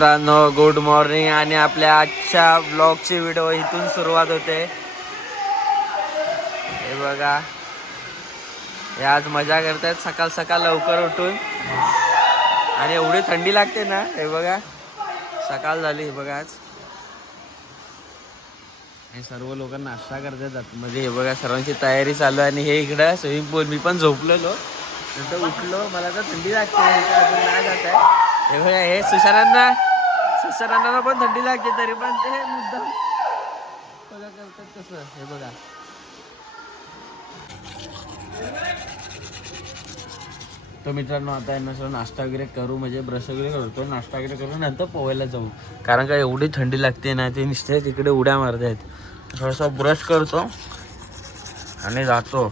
मित्रांनो good morning आणि आपल्या आजच्या ब्लॉगची व्हिडिओ इथून सुरुवात होते। हे बघा हे आज मजा करतात सकाळ सकाळ लवकर उठून आणि एवढी थंडी लागते ना। हे बघा सकाळ झाली हे बघा आज हे सर्व लोक नाश्ता करतात मध्ये। हे बघा सर्वांची तयारी चालू आहे आणि हे इकडं स्विमिंग पूल। मी पण झोपलेलो नंतर उठलो मला तर थंडी लागते अजून नाही जात आहे। हे बघा हे सुशारांना पण थंडी लागते तरी पण ते मुद्दाम बघा करतात कसं। हे बघा तो मित्रांनो आता यांना सगळं नाश्ता वगैरे करू म्हणजे ब्रश वगैरे करतो नाश्ता वगैरे करू नंतर पोहायला जाऊ कारण का एवढी थंडी लागते ना ते नुसते तिकडे उड्या मारतात। थोडासा ब्रश करतो आणि जातो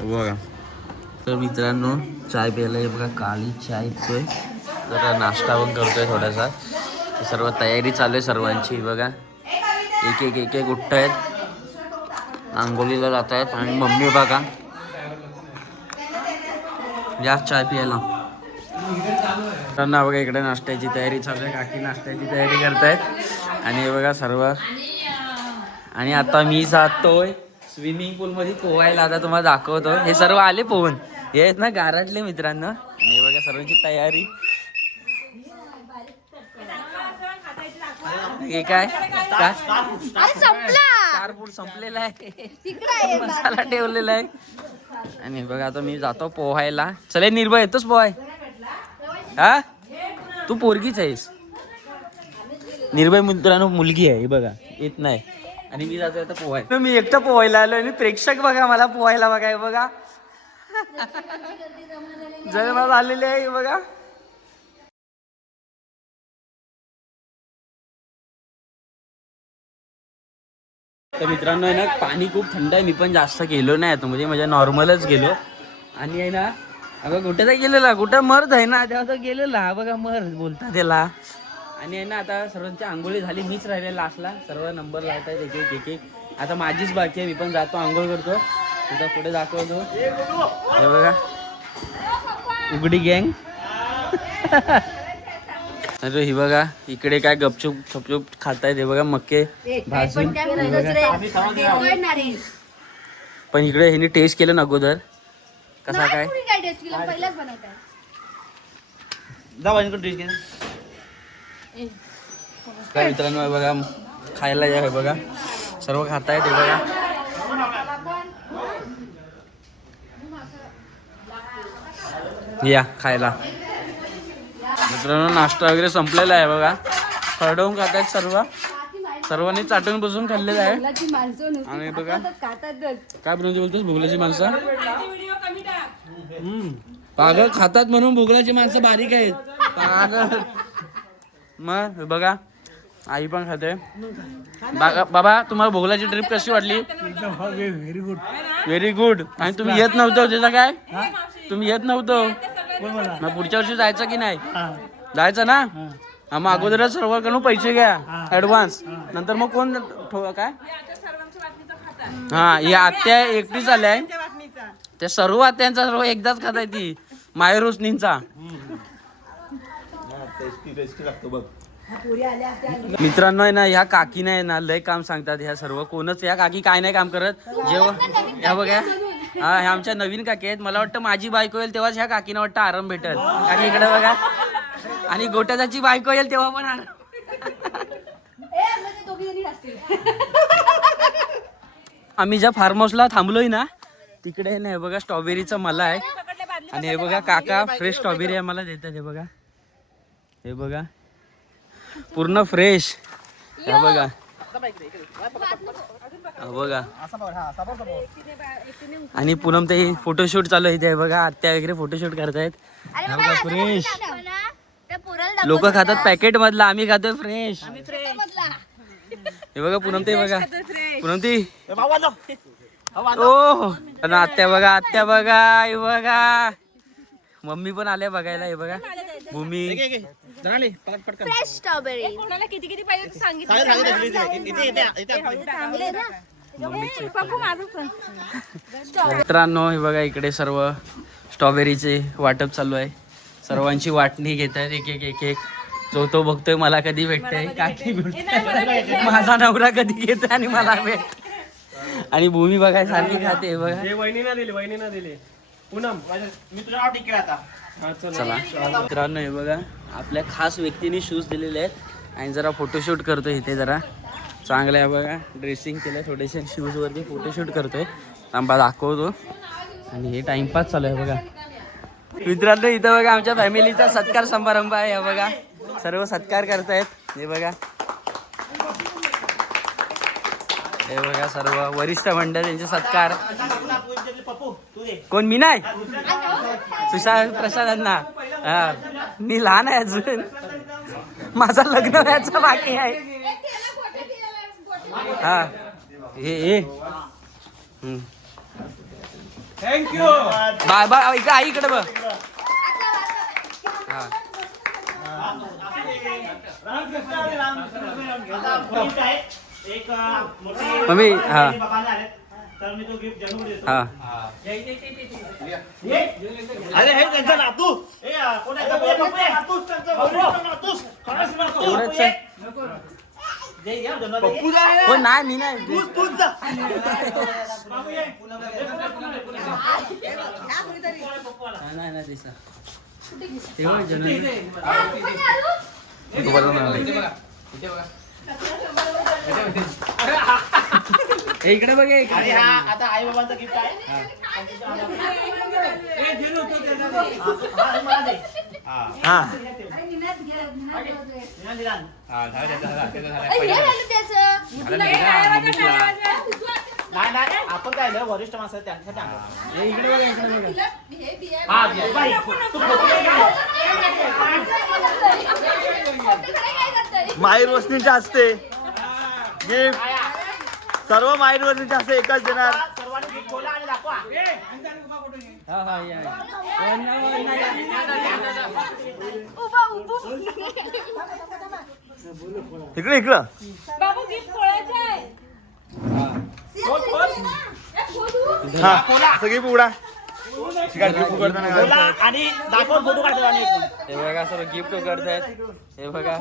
बघा। तर मित्रांनो चाय प्यायला हे बघा काळी चाय पितोय जरा नाश्ता पण करतोय थोडासा। सर्व तयारी चालू आहे सर्वांची बघा एक एक उठत आहेत आंघोळीला जात आहेत आणि मम्मी बघा या चाय प्यायला त्यांना बघा इकडे नाश्त्याची तयारी चालू आहे। काकी नाश्त्याची तयारी करतायत आणि हे बघा सर्व आणि आता मी जातोय स्विमिंग पूल मध्ये पोहायला। आता तुम्हाला दाखवतो हे सर्व आले पोहून हे आहेत ना गारातले मित्रांनो आणि हे बघा सर्वांची तयारी। हे काय कारपूर संपलेला आहे मसाला ठेवलेला आहे आणि बघा आता मी जातो पोहायला। चले निर्भय येतोच पोहाय हा तू पोरगीच आहेस निर्भय मित्रांनो मुलगी आहे बघा येत नाही आणि मी जातो आता पोहाय। मी एकटं पोहायला आलो आणि प्रेक्षक बघा मला पोहायला बघा बघा जन्मात आलेले आहे बघा। तर मित्रांनो आहे ना पाणी खूप थंड आहे। मी पण जास्त गेलो नाही आता म्हणजे नॉर्मलच गेलो आणि आहे ना अगं कुठे तर गेलेला कुठं मर्द आहे ना तेव्हा तर गेलेला बघा मर्द बोलता त्याला आणि आहे ना आता सर्वांची आंघोळी झाली मीच राहिलेला लास्टला। सर्व नंबर लावतायत एक एक आता माझीच बाकी आहे। मी पण जातो आंघोळ करतो तुझा पुढे दाखवतो हे बघा उघडी गँग अरे ही बघा इकडे काय गपचूप छपचूप खातायत हे बघा मक्के भाजून। पण इकडे ह्यांनी टेस्ट केलं ना अगोदर कसा काय काय मित्रांनो हे बघा खायला या हे बघा सर्व खातायत हे बघा या खायला। मित्रांनो नाश्ता वगैरे संपलेला आहे बघा खरडवून खातायत सर्वांनी चाटून बसून खाल्लेलं आहे आणि बघा काय बोलतोस भोगल्याची माणसं पागल खातात म्हणून भोगल्याची माणसं बारीक आहेत पागल। मग बघा आई पण खाते। बाबा तुम्हाला भोगल्याची ट्रिप कशी वाटली? व्हेरी गुड आणि तुम्ही येत नव्हतं त्याचा काय तुम्ही येत नव्हतं मग पुढच्या वर्षी जायचं की नाही जायचं ना मग अगोदरच सर्वांकडून पैसे घ्या ऍडव्हान्स नंतर मग कोण काय हा ही आत्या एकटीच आल्या त्या सर्व आत्यांचा सर्व एकदाच खाताय ती माहेर रोशनींचा। मित्रांनो आहे ना ह्या काकी नाही ना लय काम सांगतात ह्या सर्व कोणच ह्या काकी काय नाही काम करत जेव्हा ह्या बघा हा ह्या आमच्या नवीन काकी आहेत। मला वाटतं माझी बायको येईल तेव्हाच ह्या काकीना वाटतं आराम भेटेल काकी इकडे बघा आणि गोट्याची बायको येईल तेव्हा पण आराम। आम्ही ज्या फार्म हाऊसला थांबलोय ना तिकडे नाही बघा स्ट्रॉबेरीचा मला आहे आणि हे बघा काका फ्रेश स्ट्रॉबेरी आम्हाला देतात हे बघा पूर्ण फ्रेश हे बघा बघा आणि पूनम ते फोटोशूट चालू आहे इथे बघा आत्या वगैरे फोटोशूट करतायत बघा फ्रेश लोक खातात पॅकेट मधला आम्ही खातोय फ्रेश हे बघा पूनम ते बघा पूनम ती ओ आत्या बघा हे बघा मम्मी पण आल्या बघायला हे बघा भूमी फ्रेश स्ट्रॉबेरी कोणाला किती किती पाहिजे सांगितलं मित्रांनो हे बघा इकडे सर्व स्ट्रॉबेरीचे वाटप चालू आहे सर्वांची वाटणी घेत आहेत एक जो तो बघतोय मला कधी भेटतंय काठी भेटतंय माझा नवरा कधी घेतोय आणि मला भेट आणि भूमी बघाय सारखी खाते बघा. वहिनीना दिले पूनम मी तुझ्या नाव टिकेल आता. चला मित्रांनो हे बघा आपल्या खास व्यक्तीने शूज दिलेले आहेत आणि जरा फोटोशूट करतोय इथे जरा चांगलं आहे बघा. ड्रेसिंग केलं थोडेसे शूजवरती फोटोशूट करतोय तांबा दाखवतो आणि हे टाइमपास चालू आहे बघा. मित्रांनो इथं बघा आमच्या फॅमिलीचा सत्कार समारंभ आहे. हे बघा सर्व सत्कार करतायत. हे बघा हे बघा सर्व वरिष्ठ मंडळ त्यांचे सत्कार. कोण मी नाही सुशांत प्रसादांना हा मी लहान आहे अजून माझं लग्न व्हायचं बाकी आहे. हा हे थँक्यू. बाय बाय इकडे आई इकडे बघ. हा एक मम्मी हा तर मी तो गिफ्ट जरूर देतो. हा अरे हे त्यांचा नातू ए कोण आहे का? पप्पू आहे. नातूच त्यांचा नातूच. खरंच नातू. एवढंच आहे. दे या जन्म दे. हो नाही मी नाही तूच जा. नाही नाही दिसा इकडे बघ अरे हा आता आई बाबांचा गिफ्ट आहे. मला दे. हा नाही नाही आपण काय आलं वरिष्ठ माणसं आहेत, त्यांच्यासाठी आणलं. इकडे बघा इकडे बघा. हा दे बाई. तू फोटो माहीर वसनीच्या हस्ते गिफ्ट सर्व माहीर वसनीच्या हस्ते एकच देणार. सर्वांनी गिफ्ट खोला आणि दाखवा. हा हा या इकडे इकडं हा सगळी उडा खोला आणि दाखवा फोटो काढतो आणि हे बघा सर्व गिफ्ट करतायत. हे बघा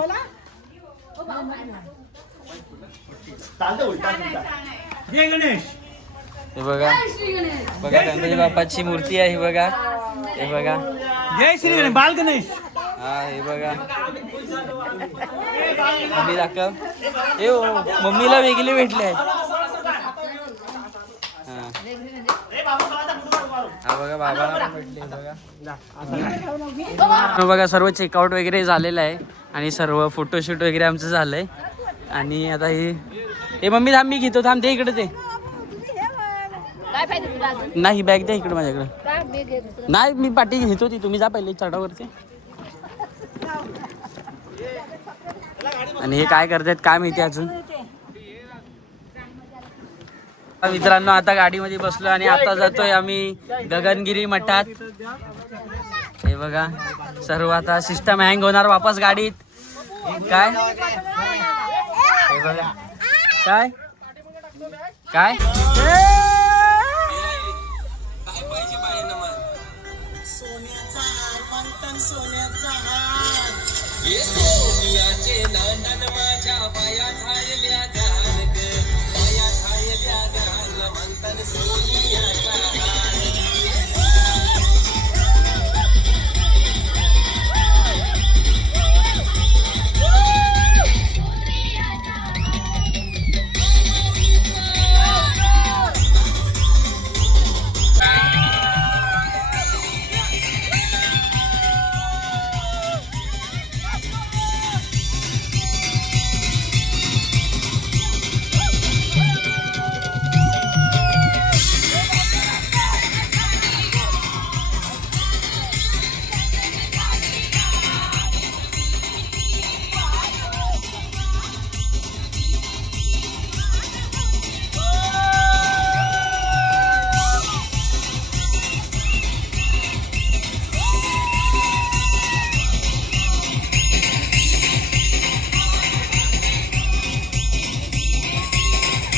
चालतं उलटा जय गणेश. हे बघा बघा गणपती बाप्पाची मूर्ती आहे. ही बघा हे बघा जय श्री गणेश. बाल गणेश. हा हे बघा मम्मी दाखव. हे हो मम्मीला वेगळे भेटले आहेत. हा बघा बाबाला पण भेटले. बघा बघा सर्व चेकआउट वगैरे झालेलं आहे आणि सर्व फोटोशूट वगैरे आमचं झालंय आणि आता हे मम्मी थांब मी घेतो थांब. ते इकडे ते नाही बॅग द्या इकडे माझ्याकडे. नाही मी पाठी घेतो ती तुम्ही जा पहिले चढावरती. आणि हे काय करतायत काय माहिती अजून. मित्रांनो आता गाडीमध्ये बसलो आणि आता जातोय आम्ही गगनगिरी मठात. हे बघा सर्व आता सिस्टम हँग होणार वापस गाडीत. काय हे बघा काय काय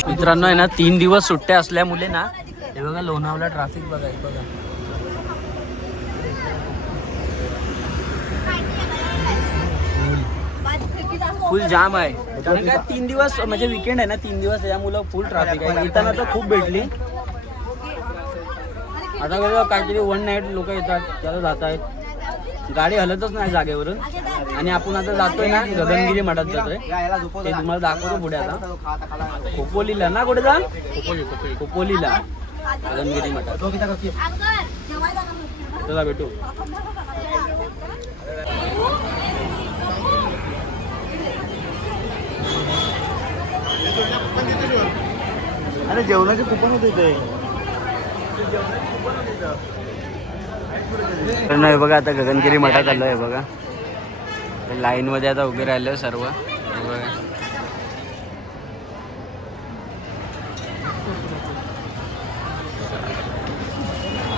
मित्रांनो आहे ना 3 दिवस सुट्ट्या असल्यामुळे ना हे बघा लोणावळा ट्रॅफिक बघा. हे बघा फुल जाम आहे. कारण काय 3 दिवस म्हणजे विकेंड आहे ना, 3 दिवस त्यामुळं फुल ट्रॅफिक आहे. येताना तर खूप भेटली. आता कसं काहीतरी 1 नाईट लोक येतात, त्याला जात आहेत. गाडी हलतच नाही जागेवरून. आणि आपण आता जातोय ना गगनगिरी मठात जातोय, ते तुम्हाला दाखवतो पुढे. आता खोपोलीला ना, कुठे जा, खोपोलीला गगनगिरी मठात. चला भेटू. अरे जेवणाचे कुपन होते ते. नाही बघा, आता गगनगिरी मठात आलो आहे बघा. लाईन मध्ये आता उभे राहिलो सर्व.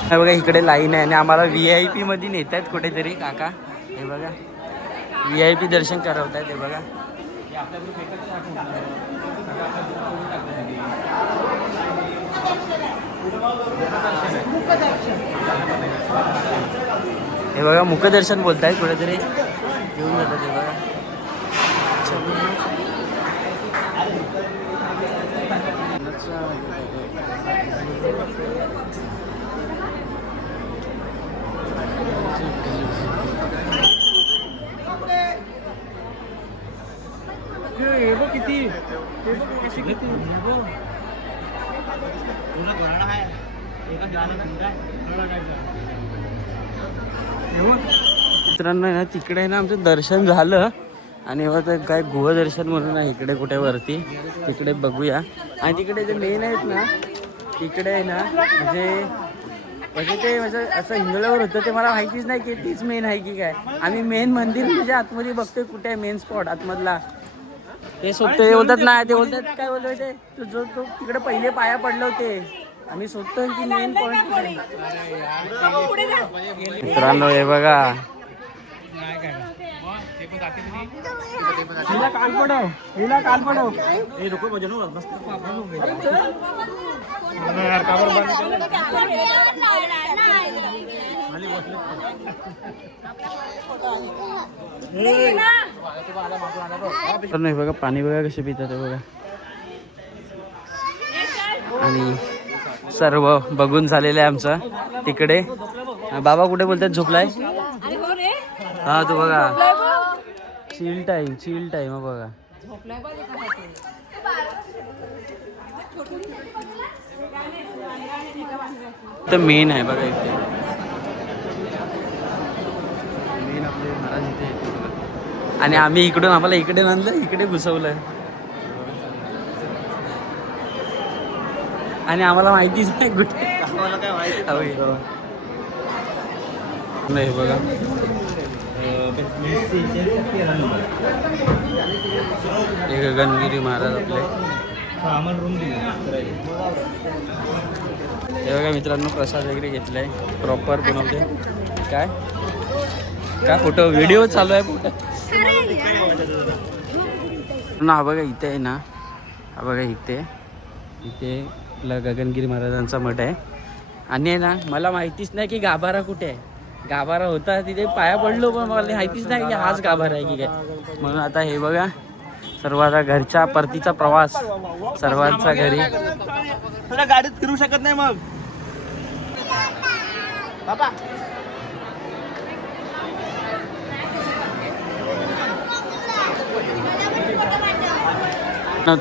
बघा बघा इकडे लाईन आहे आणि आम्हाला VIP मध्ये नेत आहेत कुठेतरी काका. हे बघा VIP दर्शन करवत आहेत. हे बघा हे बघा मुखदर्शन बोलतायत कुठेतरी घेऊन जातात. हे बघा किती मित्रांनो ना, तिकडे आहे ना आमचं दर्शन झालं. आणि आता काय गुहदर्शन म्हणून आहे इकडे कुठे वरती, तिकडे बघूया. आणि तिकडे जे मेन आहेत ना, तिकडे आहे ना म्हणजे ते म्हणजे असं हिंगोल्यावर होतं ते मला माहितीच नाही की तीच मेन आहे की काय. आम्ही मेन मंदिर म्हणजे आतमध्ये बघतोय कुठे आहे मेन स्पॉट आतमधला. ते शोधतोय, बोलतात ना, ते बोलतात काय बोलतोय ते जो तो तिकडे पहिले पाया पडले होते. आम्ही शोधतोय की मेन पॉईंट कुठे. मित्रांनो हे बघा नाही बघा पाणी बघा कसे पितात हे बघा. आणि सर्व बघून झालेलं आहे आमचं. तिकडे बाबा कुठे बोलतात झोपलाय. हा तो बघा चिल टाइम बघा. तर मेन आहे बघा इथे. मेन आपले महाराज इथे येते बघा. आणि आम्ही इकडून आम्हाला इकडे आणलं, इकडे घुसवलं. आणि आम्हाला माहितीच नाही कुठे. आम्हाला काय माहिती नाही बघा हे गगनगिरी महाराज आपले. हे बघा मित्रांनो प्रसाद वगैरे घेतलाय प्रॉपर बनवते. काय काय फोटो व्हिडिओ चालू आहे फोटो ना. हा बघा इथे आहे ना, हा बघा इथे आपला गगनगिरी महाराजांचा मठ आहे. आणि आहे ना मला माहितीच नाही की गाभारा कुठे आहे. गाभारा होता तिथे पाया पडलो पण मला माहितीच नाही की हाच गाभारा आहे की काय. म्हणून आता हे बघा सर्व आता घरच्या परतीचा प्रवास सर्वांचा घरी. गाडीत फिरू शकत नाही मग बाबा.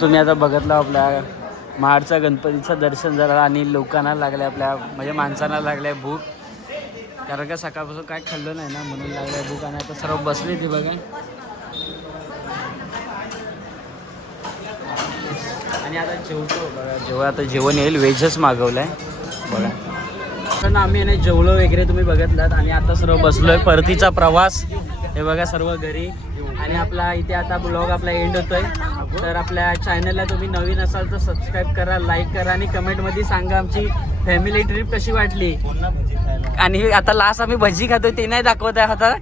तुम्ही आता बघितलं आपल्या महाडचा गणपतीचं दर्शन झालं आणि लोकांना लागले आपल्या म्हणजे माणसांना लागल्या भूक. कारण का सकाळपासून काय खाल्लं नाही ना म्हणून लागल्या भूक. आणि आता सर्व बसले ते बघा. आणि आता जेवतो बघा. जेव्हा आता जेवण येईल व्हेजच मागवलं आहे बघा. पण आम्ही नाही जेवलो वगैरे तुम्ही बघितलात. आणि आता सर्व बसलोय परतीचा प्रवास. हे बघा सर्व घरी. आणि आपला इथे आता ब्लॉग आपला एंड होतोय. तर आपल्या चॅनलला तुम्ही नवीन असाल तर सबस्क्राईब करा, लाईक करा आणि कमेंटमध्ये सांगा आमची फॅमिली ट्रिप कशी वाटली. आणि आता लास्ट आम्ही भजी खातोय ते नाही दाखवत आहे आता.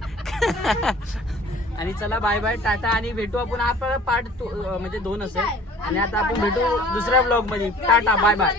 आणि चला बाय बाय टाटा. आणि भेटू आपण आपला पार्ट म्हणजे 2 असेल. आणि आता आपण भेटू दुसऱ्या ब्लॉग मध्ये. Tata bye bye.